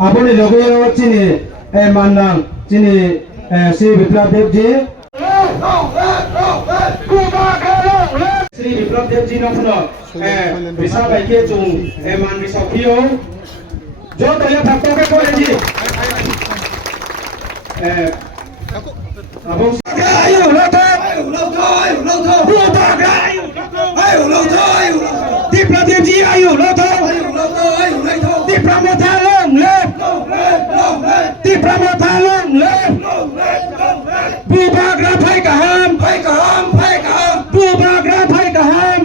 Abone logo chini mandang chini Sri Biplab Dev Ji Sri Biplab Dev Ji no bisa baik chung man bisa kio jo to ya phakto ke kore ji abong ayo loto buta ayo loto Biplab Dev Ji ayo loto Biplab Thalong le Biplab Thalong le Bubagra phai kaham Bubagra phai kaham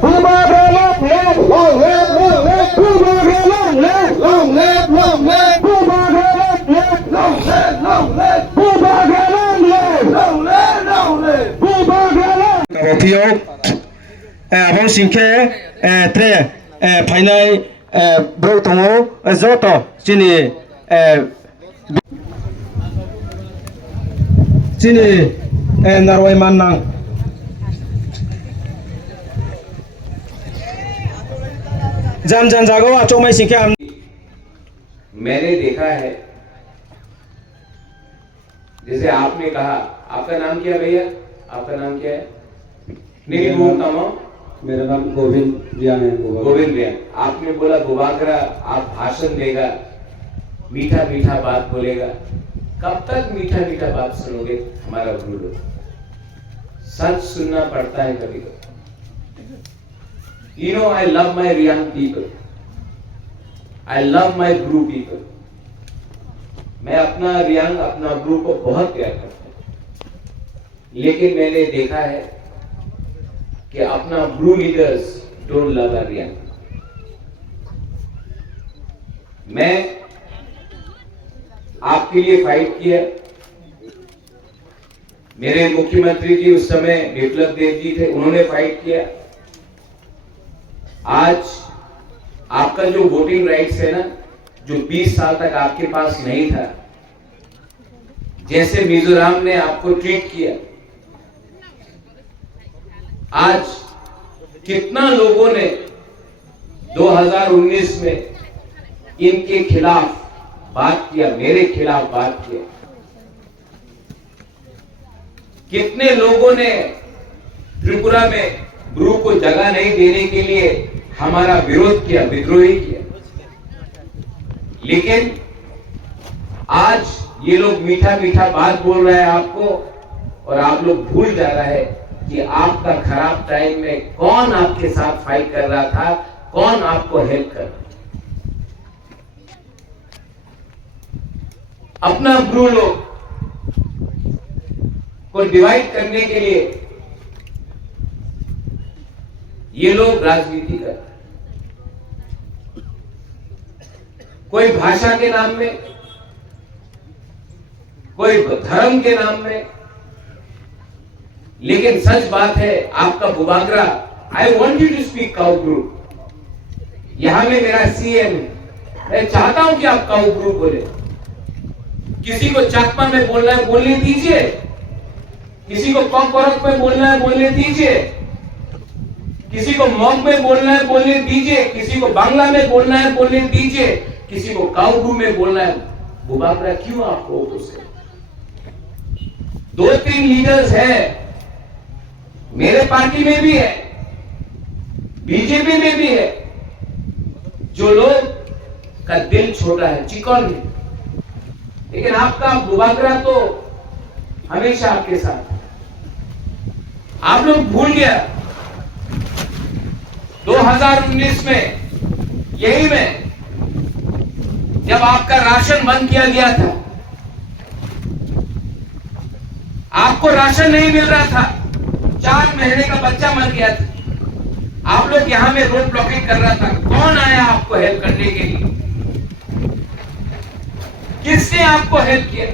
Bubagra long live Bubagra long live Bubagra long live Bubagra long live Bubagra long Tokyo abong singke tre final bro tongo zoto chini narwai manang जन जागो आचो में सीखे हम मैंने देखा है जैसे आपने कहा आपका नाम क्या भैया आपका नाम क्या है नहीं बोलता हूँ मेरा नाम गोविंद रियान है गोविंद रियान आपने बोला बुबाकरा आप भाषण देगा मीठा मीठा बात बोलेगा कब तक मीठा मीठा बात सुनोगे हमारा गुरु सच सुनना पड़ता है कभी कभी You know, I love my Riyan people. I love my Guru people. मैं अपना रियांग अपना गुरु को बहुत प्यार करता हूँ लेकिन मैंने देखा है कि अपना गुरु लीडर्स डोंट लव अ रियांग मैं आपके लिए फाइट किया मेरे मुख्यमंत्री जी उस समय बिप्लब देव जी थे उन्होंने फाइट किया आज आपका जो वोटिंग राइट्स है ना जो 20 साल तक आपके पास नहीं था जैसे मिजोरम ने आपको ट्रीट किया आज कितना लोगों ने 2019 में इनके खिलाफ बात किया मेरे खिलाफ बात किया कितने लोगों ने त्रिपुरा में गुरु को जगह नहीं देने के लिए हमारा विरोध किया विद्रोही किया लेकिन आज ये लोग मीठा मीठा बात बोल रहे हैं आपको और आप लोग भूल जा रहे हैं कि आपका खराब टाइम में कौन आपके साथ फाइट कर रहा था कौन आपको हेल्प कर रहा अपना गुरु लोग को डिवाइड करने के लिए ये लोग राजनीति कर कोई भाषा के नाम में कोई धर्म के नाम में लेकिन सच बात है आपका बुबागरा I want you to speak काउ गुरु यहां में मेरा सीएम है मैं चाहता हूं कि आप काउ गुरु बोले किसी को चकमा में बोलना है बोलने दीजिए किसी को कॉकरोच में बोलना है बोलने दीजिए किसी को मॉग में बोलना है बोलने दीजिए किसी को बांग्ला में बोलना है बोलने दीजिए किसी को काउगू में बोलना है बुबागरा क्यों आपको उसके 2-3 लीडर्स हैं मेरे पार्टी में भी है बीजेपी में भी है जो लोग का दिल छोटा है चिकन है लेकिन आपका बुबागरा तो हमेशा आपके साथ आप लोग भूल गया 2019 में यही में जब आपका राशन बंद किया गया था आपको राशन नहीं मिल रहा था 4 महीने का बच्चा मर गया था आप लोग यहां में रोड ब्लॉकिंग कर रहा था कौन आया आपको हेल्प करने के लिए किसने आपको हेल्प किया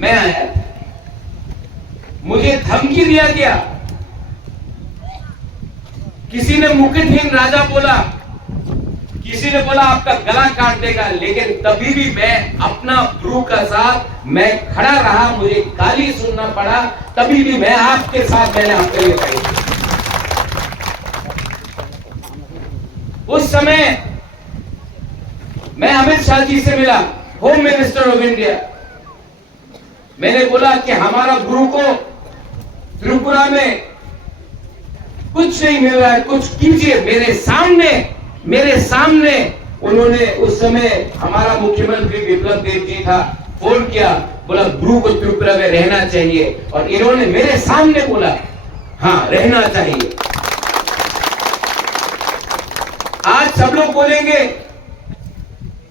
मैं आया मुझे धमकी दिया गया, किसी ने मुकुटहीन राजा बोला, किसी ने बोला आपका गला काट देगा, लेकिन तभी भी मैं अपना गुरु का साथ मैं खड़ा रहा। मुझे गाली सुनना पड़ा, तभी भी मैं आपके साथ, मैंने आपके लिए खड़ी। उस समय मैं अमित शाह जी से मिला, होम मिनिस्टर ऑफ इंडिया। मैंने बोला कि हमारा गुरु को त्रिपुरा में कुछ नहीं मिल रहा है, कुछ कीजिए। मेरे सामने उन्होंने, उस समय हमारा मुख्यमंत्री बिप्लब देव जी था, फोन किया, बोला गुरु को त्रिपुरा में रहना चाहिए, और इन्होंने मेरे सामने बोला हाँ रहना चाहिए। आज सब लोग बोलेंगे,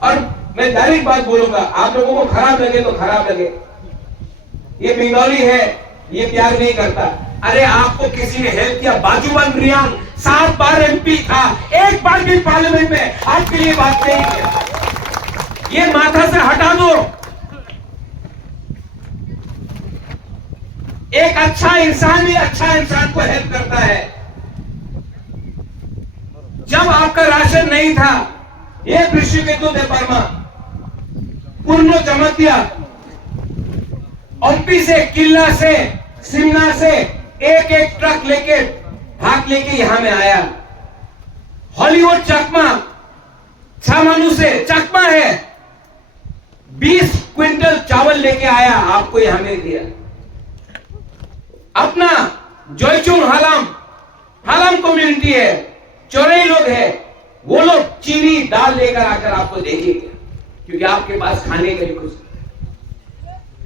और मैं डायरेक्ट बात बोलूंगा, आप लोगों को खराब लगे तो खराब लगे, ये बंगाली है, ये प्यार नहीं करता। अरे आपको किसी ने हेल्प किया? बाजूबन रियांग 7 बार एमपी था, एक बार भी पार्लियामेंट में आपके लिए बात नहीं किया। ये माथा से हटा दो। एक अच्छा इंसान ही अच्छा इंसान को हेल्प करता है। जब आपका राशन नहीं था, ये ऋषिकेतु देवर्मा पूर्ण चमक दिया। ओपी से, किला से, शिमला से एक ट्रक लेके भाग लेके यहां में आया। हॉलीवुड चकमा, छामानू से चकमा है, 20 क्विंटल चावल लेके आया, आपको यहां में दिया। अपना जोईचुंग हालाम कम्युनिटी है, चौरई लोग है, वो लोग चीनी दाल लेकर आकर आपको देंगे, क्योंकि आपके पास खाने के लिए कुछ।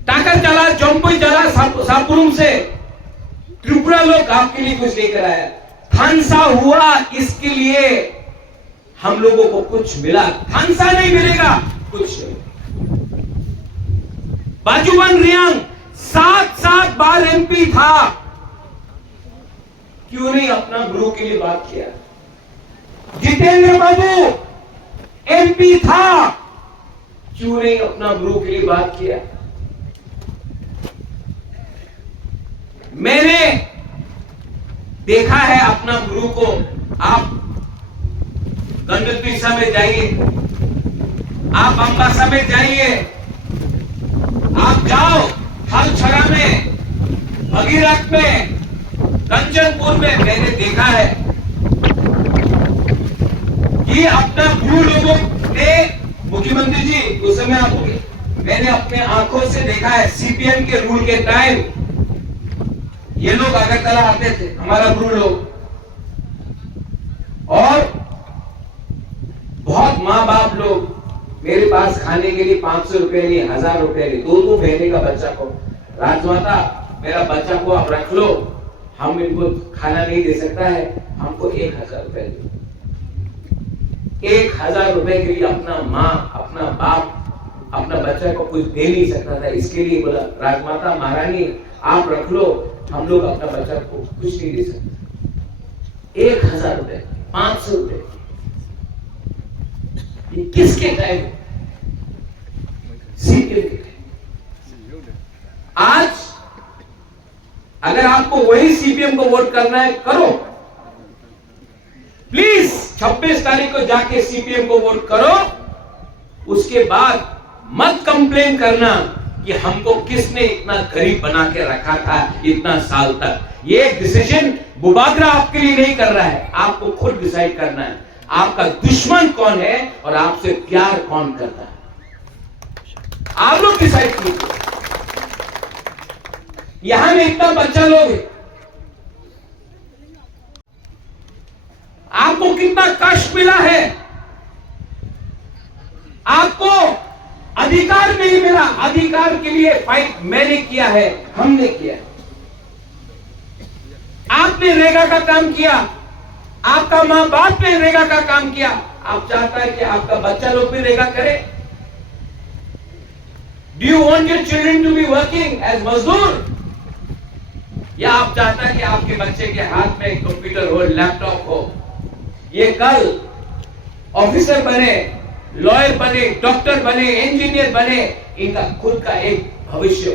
टाकर चला, जम्पुई चला, सापुरुम से त्रिपुरा लोग आपके लिए कुछ लेकर आया। थानसा हुआ, इसके लिए हम लोगों को कुछ मिला। थानसा नहीं मिलेगा कुछ नहीं। बाजूबन रियांग 7 बार एमपी था, क्यों नहीं अपना गुरु के लिए बात किया? जितेंद्र बाबू एमपी था, क्यों नहीं अपना गुरु के लिए बात किया? मैंने देखा है अपना गुरु को। आप गंडतीसा में जाइए, आप अंबासा में जाइए, आप जाओ हलछड़ा में, भगीरथ में, कंचनपुर में, मैंने देखा है कि अपना गुरु लोगों ने, मुख्यमंत्री जी उस समय आप, मैंने अपने आंखों से देखा है, सीपीएम के रूल के टाइम ये लोग अगरतला आते थे, हमारा गुरु लोग, और बहुत माँ बाप लोग मेरे पास खाने के लिए 500 रुपए लिए, 1000 रुपए लिए, 2 महीने का बच्चा को, राजमाता मेरा बच्चा को आप रख लो, हम इनको खाना नहीं दे सकता है, हमको 1000 रुपए दो। 1000 रुपए के लिए अपना माँ, अपना बाप, अपना बच्चा को कुछ दे नहीं सकता था, इसके लिए बोला राजमाता महारानी आप रख लो, हम लोग अपना बच्चा को कुछ नहीं दे सकते। 1000 रुपए, 500 रुपए, ये किसके टाइम? सीपीएम के टाइम। आज अगर आपको वही सीपीएम को वोट करना है, करो प्लीज। 26 तारीख को जाके सीपीएम को वोट करो, उसके बाद मत कंप्लेन करना कि हमको किसने इतना गरीब बना के रखा था इतना साल तक। ये डिसीजन बुबागरा आपके लिए नहीं कर रहा है, आपको खुद डिसाइड करना है आपका दुश्मन कौन है और आपसे प्यार कौन करता है। आप लोग डिसाइड कीजिए। यहां में इतना बच्चा लोग है, आपको कितना कष्ट मिला है, आपको अधिकार नहीं मिला। अधिकार के लिए फाइट मैंने किया है, हमने किया है। आपने रेगा का काम किया, आपका मां बाप ने रेगा का काम किया। आप चाहता है कि आपका बच्चा लोग भी रेगा करे? Do you want your children to be working as मजदूर? या आप चाहता है कि आपके बच्चे के हाथ में कंप्यूटर हो, लैपटॉप हो, ये कल ऑफिसर बने, लॉयर बने, डॉक्टर बने, इंजीनियर बने, इनका खुद का एक भविष्य,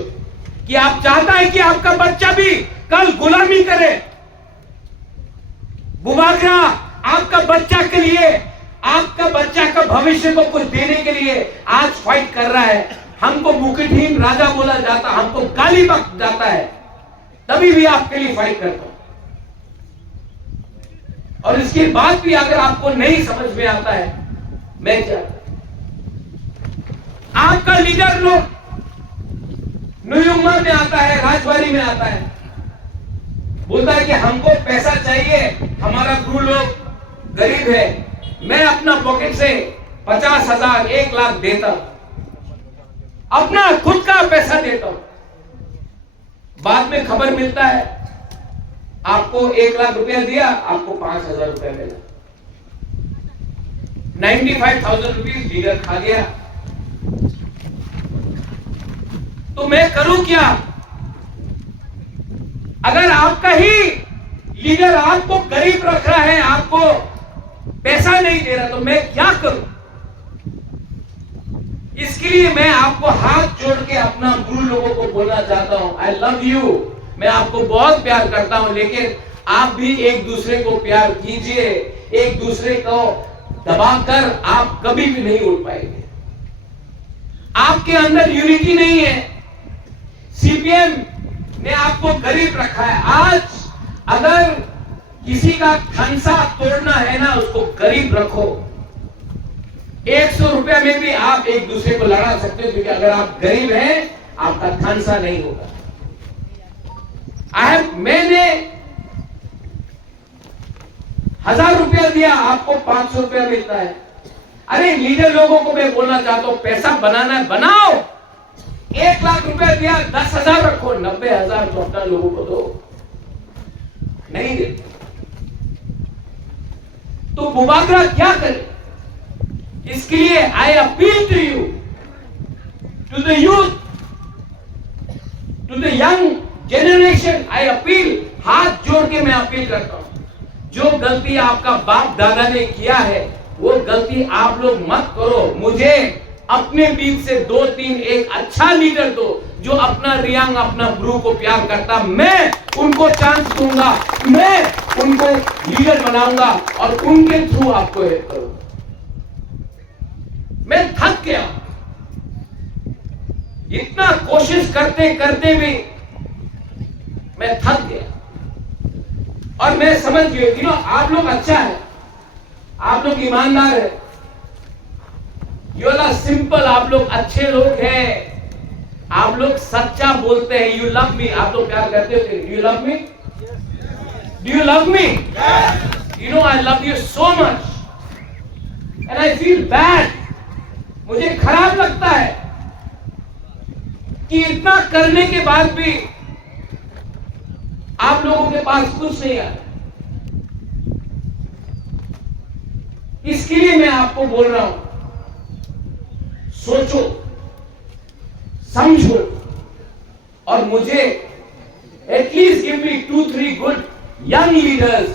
कि आप चाहता है कि आपका बच्चा भी कल गुलामी करे। बुबागरा आपका बच्चा के लिए, आपका बच्चा का भविष्य को कुछ देने के लिए आज फाइट कर रहा है। हमको मुकुटहीन राजा बोला जाता, हमको गाली बक जाता है, तभी भी आपके लिए फाइट करता हूं। और इसके बाद भी अगर आपको नहीं समझ में आता है मैं क्या, आपका लीडर लोग न्यूयॉर्क में आता है, राजवाड़ी में आता है, बोलता है कि हमको पैसा चाहिए, हमारा गुरु लोग गरीब है, मैं अपना पॉकेट से 50,000 1 लाख देता, अपना खुद का पैसा देता हूं। बाद में खबर मिलता है आपको 1 लाख रुपया दिया, आपको 5,000 रुपया मिला, 95,000 रुपीज लीडर खा गया। तो मैं करूं क्या? अगर आपका ही लीडर आपको गरीब रख रहा है, आपको पैसा नहीं दे रहा, तो मैं क्या करूं? इसके लिए मैं आपको हाथ जोड़ के अपना गुरु लोगों को बोलना चाहता हूं, आई लव यू, मैं आपको बहुत प्यार करता हूं, लेकिन आप भी एक दूसरे को प्यार कीजिए। एक दूसरे को दबाकर आप कभी भी नहीं उठ पाएंगे। आपके अंदर यूनिटी नहीं है। सीपीएम ने आपको गरीब रखा है। आज अगर किसी का खंसा तोड़ना है ना, उसको गरीब रखो। 100 रुपया में भी आप एक दूसरे को लड़ा सकते हो, क्योंकि अगर आप गरीब हैं आपका खंसा नहीं होगा। मैंने 1000 रुपया दिया, आपको 500 रुपया मिलता है। अरे लीडर लोगों को मैं बोलना चाहता हूं, पैसा बनाना है बनाओ। 1 लाख रुपया दिया, 10,000 रखो, 90,000 तो अपना लोगों को दो। नहीं देते तो बुबागरा क्या करे? इसके लिए I appeal to you, to the youth, to the young generation, I appeal, हाथ जोड़ के मैं अपील करता हूं, जो गलती आपका बाप दादा ने किया है वो गलती आप लोग मत करो। मुझे अपने बीच से 2-3 एक अच्छा लीडर दो, जो अपना रियांग, अपना गुरु को प्यार करता, मैं उनको चांस दूंगा, मैं उनको लीडर बनाऊंगा और उनके थ्रू आपको हेल्प करूंगा। मैं थक गया, इतना कोशिश करते करते भी मैं थक गया। और मैं समझ गया, आप लोग अच्छा है, आप लोग ईमानदार है, यू आर सिंपल, आप लोग अच्छे लोग हैं, आप लोग सच्चा बोलते हैं। यू लव मी, आप लोग प्यार करते हो। Do you love me? Do you love me? You know I love you so much and I feel bad. मुझे खराब लगता है कि इतना करने के बाद भी आप लोगों के पास कुछ नहीं आया। इसके लिए मैं आपको बोल रहा हूं, सोचो, समझो और मुझे at least give me 2-3 good young leaders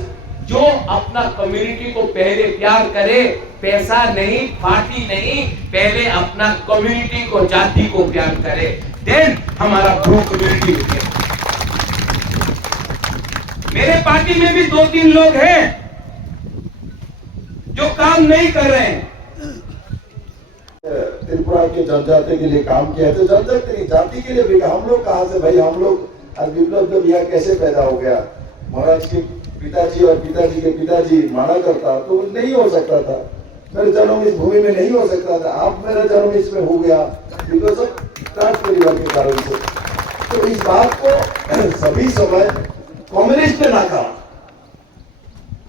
जो अपना कम्युनिटी को पहले प्यार करे, पैसा नहीं, पार्टी नहीं, पहले अपना कम्युनिटी को, जाति को प्यार करे, देन हमारा ग्रुप कम्युनिटी होगी। मेरे पार्टी में भी 2-3 लोग हैं जो काम नहीं कर रहे हैं। त्रिपुरा के जनजाति के लिए काम किया है, तो जनजाति जाति के लिए भी हम लोग कहां से भाई, हम लोग विप्लव जब यहाँ कैसे पैदा हो गया? महाराज के पिताजी और पिताजी के पिताजी माना करता तो नहीं हो सकता था। मेरा जन्म इस भूमि में नहीं हो सकता था। आप मेरा जन्म इसमें हो गया बिकॉज ऑफ राज परिवार के कारण से। तो इस बात को सभी समय कम्युनिस्ट ना कहा,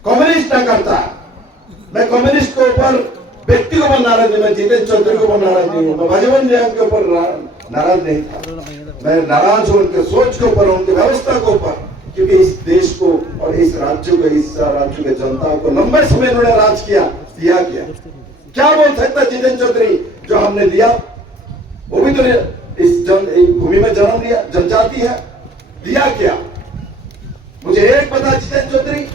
कम्युनिस्ट ना करता। मैं कम्युनिस्ट के ऊपर व्यक्ति को नाराज नहीं, मैं जितेंद्र चौधरी को नाराज नहीं हूँ, मैं भाजपा के ऊपर नाराज नहीं था। मैं नाराज हूँ उनके सोच के ऊपर, उनकी व्यवस्था के ऊपर, क्योंकि इस देश को और इस राज्य को, इस राज्य के जनता को लंबे समय उन्होंने राज किया, दिया किया। क्या बोल सकता जितेंद्र चौधरी जो हमने दिया? वो भी तो इस भूमि में जन्म लिया, जनजाति है, दिया क्या? मुझे एक पता, जितेंद्र चौधरी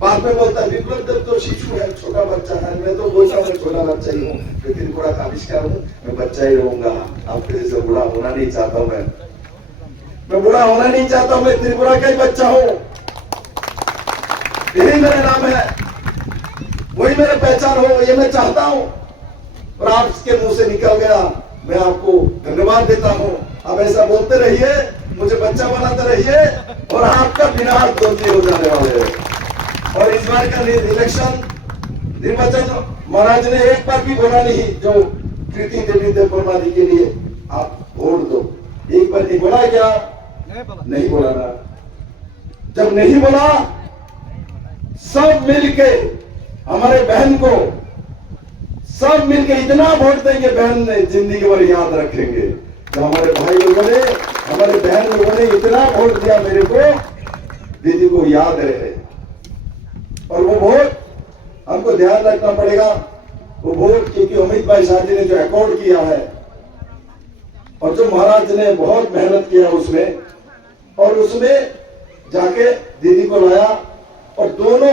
बाद में बोलता विप्लव देव तो शिशु है, छोटा बच्चा है। मैं तो बोलता हूँ छोटा बच्चा ही हूँ, लेकिन बड़ा आविष्कार हूँ, मैं बच्चा ही रहूंगा, आपके जैसे बूढ़ा होना नहीं चाहता हूँ मैं। मैं बूढ़ा होना नहीं चाहता, मैं त्रिपुरा का ही बच्चा हूं, यही मेरा नाम है, वही मेरा पहचान हो, ये मैं चाहता हूं। और आपके मुंह से निकल गया, मैं आपको धन्यवाद देता हूं। आप ऐसा बोलते रहिए, मुझे बच्चा बनाते रहिए, और आपका बिना दोषी हो जाने वाले हैं। और इस बार का इलेक्शन निर्वाचन महाराज ने एक बार भी बोला नहीं, जो कृति देवी देववर्मा जी के लिए आप वोट दो, एक बार नहीं बोला क्या? नहीं बोला ना। जब नहीं बोला, सब मिलके हमारे बहन को, सब मिलके इतना वोट देंगे, बहन ने जिंदगी भर याद रखेंगे। तो हमारे भाई लोगों ने, हमारे बहन लोगों ने इतना वोट दिया मेरे को, दीदी को याद रहे। और वो वोट हमको ध्यान रखना पड़ेगा, वो वोट क्योंकि अमित भाई शाह जी ने जो अकॉर्ड किया है, और जो महाराज ने बहुत मेहनत किया उसमें, और उसमें जाके दीदी को लाया। और दोनों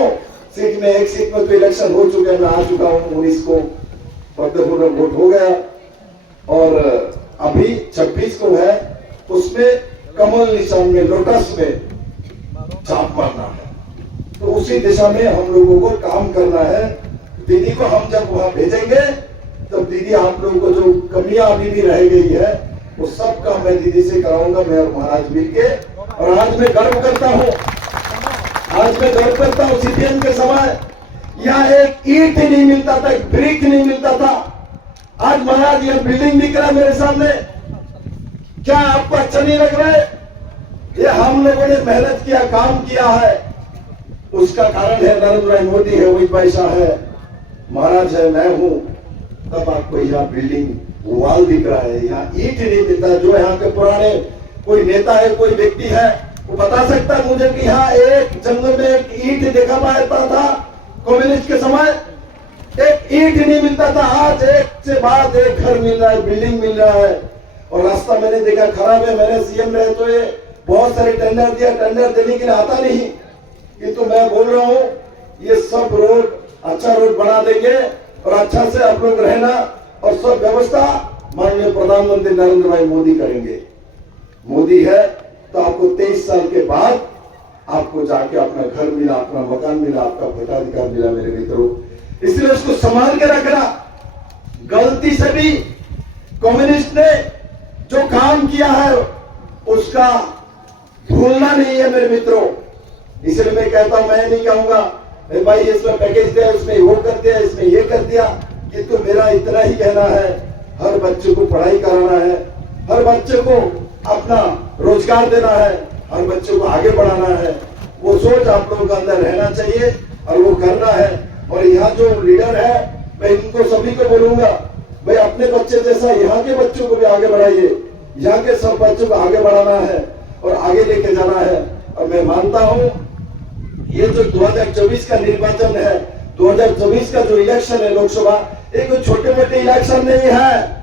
सीट में, एक सीट में तो इलेक्शन हो चुके हैं, मैं आ चुका हूं 19 को फतेहपुर में वोट हो गया, और अभी 26 को है, उसमें कमल निशान में, लोटस में छाप मारना है। तो उसी दिशा में हम लोगों को काम करना है। दीदी को हम जब वहां भेजेंगे, तब दीदी आप लोगों को जो कमियां अभी भी रह गई है, वो सब काम मैं दीदी से कराऊंगा, मैं और महाराज मिलके। और आज मैं गर्व करता हूं, आज मैं गर्व करता हूं, सीपीएम के समय यहाँ एक ईंट नहीं मिलता था, एक ब्रिक नहीं मिलता था। आज महाराज यह बिल्डिंग दिख रहा है मेरे सामने, क्या आपको अच्छा नहीं लग रहा है? ये हम लोगों ने मेहनत किया, काम किया है, उसका कारण है नरेंद्र भाई मोदी है, अमित भाई शाह है, महाराज है, मैं हूं। तब आपको यहाँ बिल्डिंग वॉल दिख रहा है, यहाँ ईंट नहीं मिलता। जो यहाँ के पुराने कोई नेता है, कोई व्यक्ति है, वो बता सकता है मुझे कि यहाँ एक जंगल में एक ईंट देखा पाता था कम्युनिस्ट के समय, एक ईंट नहीं मिलता था। आज एक से बाद एक घर मिल रहा है, बिल्डिंग मिल रहा है। और रास्ता मैंने देखा खराब है, मैंने सीएम रहे तो ये बहुत सारे टेंडर दिया, टेंडर देने के लिए आता नहीं, किंतु मैं बोल रहा हूँ ये सब रोड अच्छा रोड बना देंगे, और अच्छा से आप लोग रहना, और सब व्यवस्था माननीय प्रधानमंत्री नरेंद्र भाई मोदी करेंगे। मोदी है तो आपको 23 साल के बाद आपको जाके अपना घर मिला, अपना मकान मिला, आपका भोटाधिकार मिला मेरे मित्रों। इसलिए उसको संभाल के रखना। गलती से भी कम्युनिस्ट ने जो काम किया है उसका भूलना नहीं है मेरे मित्रों। इसलिए मैं कहता हूं, मैं नहीं कहूंगा भाई इसमें पैकेज दिया, इसमें वो कर दिया, इसमें ये कर दिया, किंतु मेरा इतना ही कहना है, हर बच्चे को पढ़ाई कराना है, हर बच्चे को अपना रोजगार देना है, हर बच्चे को आगे बढ़ाना है। वो सोच आप लोगों के अंदर रहना चाहिए और वो करना है। और यहाँ जो लीडर है, मैं इनको सभी को बोलूंगा, भाई अपने बच्चे जैसा यहाँ के बच्चों को भी आगे बढ़ाइए, यहाँ के सब बच्चों को आगे बढ़ाना है और आगे लेके जाना है। और मैं मानता हूँ ये जो 2024 का निर्वाचन है, 2024 का जो इलेक्शन है लोकसभा, ये कोई छोटे मोटे इलेक्शन नहीं है।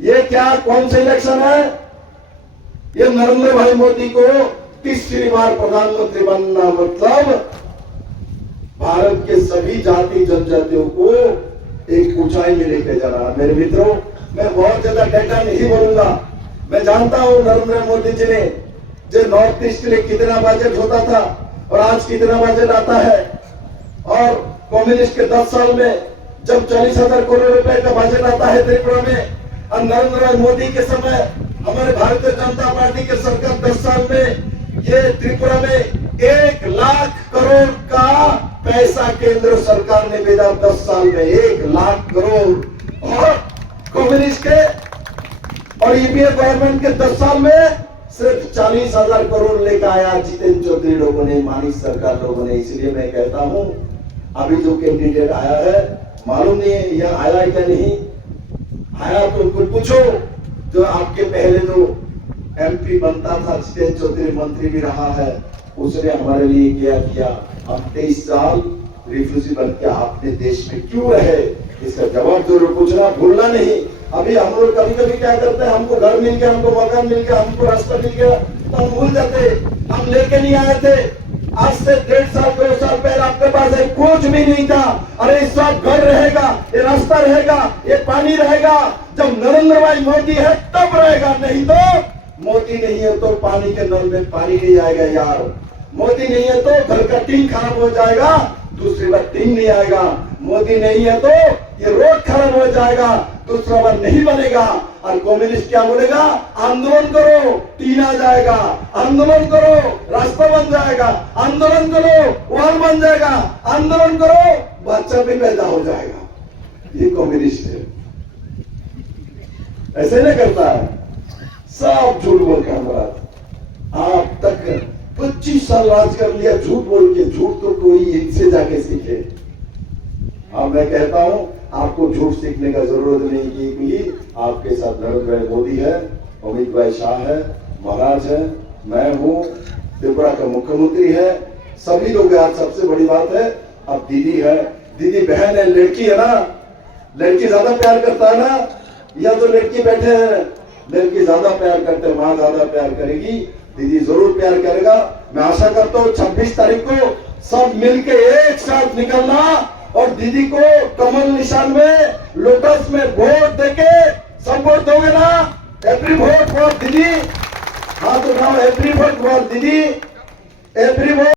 ये क्या कौन सा इलेक्शन है? ये नरेंद्र भाई मोदी को तीसरी बार प्रधानमंत्री बनना मतलब भारत के सभी जाति जनजातियों को एक ऊंचाई में लेके जाना। मेरे मित्रों, मैं बहुत ज्यादा डेटा नहीं बोलूंगा। मैं जानता हूं नरेंद्र मोदी जी ने जो नॉर्थ ईस्ट के लिए कितना बजट होता था और आज कितना बजट आता है। और कम्युनिस्ट के 10 साल में जब 40,000 करोड़ रुपए का बजट आता है त्रिपुरा में, और नरेंद्र भाई मोदी के समय हमारे भारतीय जनता पार्टी के सरकार 10 साल में ये त्रिपुरा में 1 लाख करोड़ का पैसा केंद्र सरकार ने भेजा। 10 साल में 1 लाख करोड़। और कम्युनिस्ट के और यूपीए गवर्नमेंट के 10 साल में सिर्फ 40,000 करोड़ लेकर आया जितेंद्र चौधरी लोगों ने, मानिक सरकार लोगों ने। इसलिए मैं कहता हूं अभी जो कैंडिडेट आया है, मालूम नहीं है यह आया है क्या नहीं आया, तो उनको पूछो। जो आपके पहले जो एमपी बनता था, जितेंद्र चौधरी मंत्री भी रहा है, उसने हमारे लिए क्या किया। हम 23 साल रिफ्यूजी बन के आपने देश में क्यों रहे, इसका जवाब जरूर पूछना, भूलना नहीं। अभी हम लोग कभी कभी क्या करते हैं, हमको घर मिल गया, हमको मकान मिल गया, हमको रास्ता मिल गया, तो हम भूल जाते हम लेके नहीं आए थे। आज से 1.5 साल 2 साल पहले आपके पास एक कुछ भी नहीं था। अरे इस सब घर रहेगा, ये रास्ता रहेगा, ये पानी रहेगा, जब नरेंद्र भाई मोदी है तब रहेगा, नहीं तो मोदी नहीं है तो पानी के नल में पानी नहीं आएगा यार। मोदी नहीं है तो घर का टीन खराब हो जाएगा, दूसरी बार टीन नहीं आएगा। मोदी नहीं है तो ये रोड खराब हो जाएगा, दूसरा बार नहीं बनेगा। और कम्युनिस्ट क्या बोलेगा? आंदोलन करो, टीन आ जाएगा। आंदोलन करो, रास्ता बन जाएगा। आंदोलन करो, वॉल बन जाएगा। आंदोलन करो, बच्चा भी पैदा हो जाएगा। ये कम्युनिस्ट है, ऐसे नहीं करता है, सब झूठ बोल के हमारा। आप तक 25 साल राज कर लिया झूठ बोल के। झूठ तो कोई इनसे जाके सीखे। अब मैं कहता हूं आपको झूठ सीखने का जरूरत नहीं क्योंकि आपके साथ नरेंद्र भाई मोदी है, अमित भाई शाह है, महाराज है, मैं हूं, त्रिपुरा का मुख्यमंत्री है, सभी लोग हैं। सबसे बड़ी बात है अब दीदी है, दीदी बहन है, लड़की है ना, लड़की ज्यादा प्यार करता है ना, या तो लड़की बैठे हैं, लड़की ज्यादा प्यार करते हैं, माँ ज्यादा प्यार करेगी, दीदी जरूर प्यार करेगा। मैं आशा करता हूँ 26 तारीख को सब मिलके एक साथ निकलना और दीदी को कमल निशान में, लोटस में वोट देके सब वोट दोगे ना? एवरी वोट फॉर दीदी। हाँ तो नाउ एवरी वोट फॉर दीदी, एवरी वोट।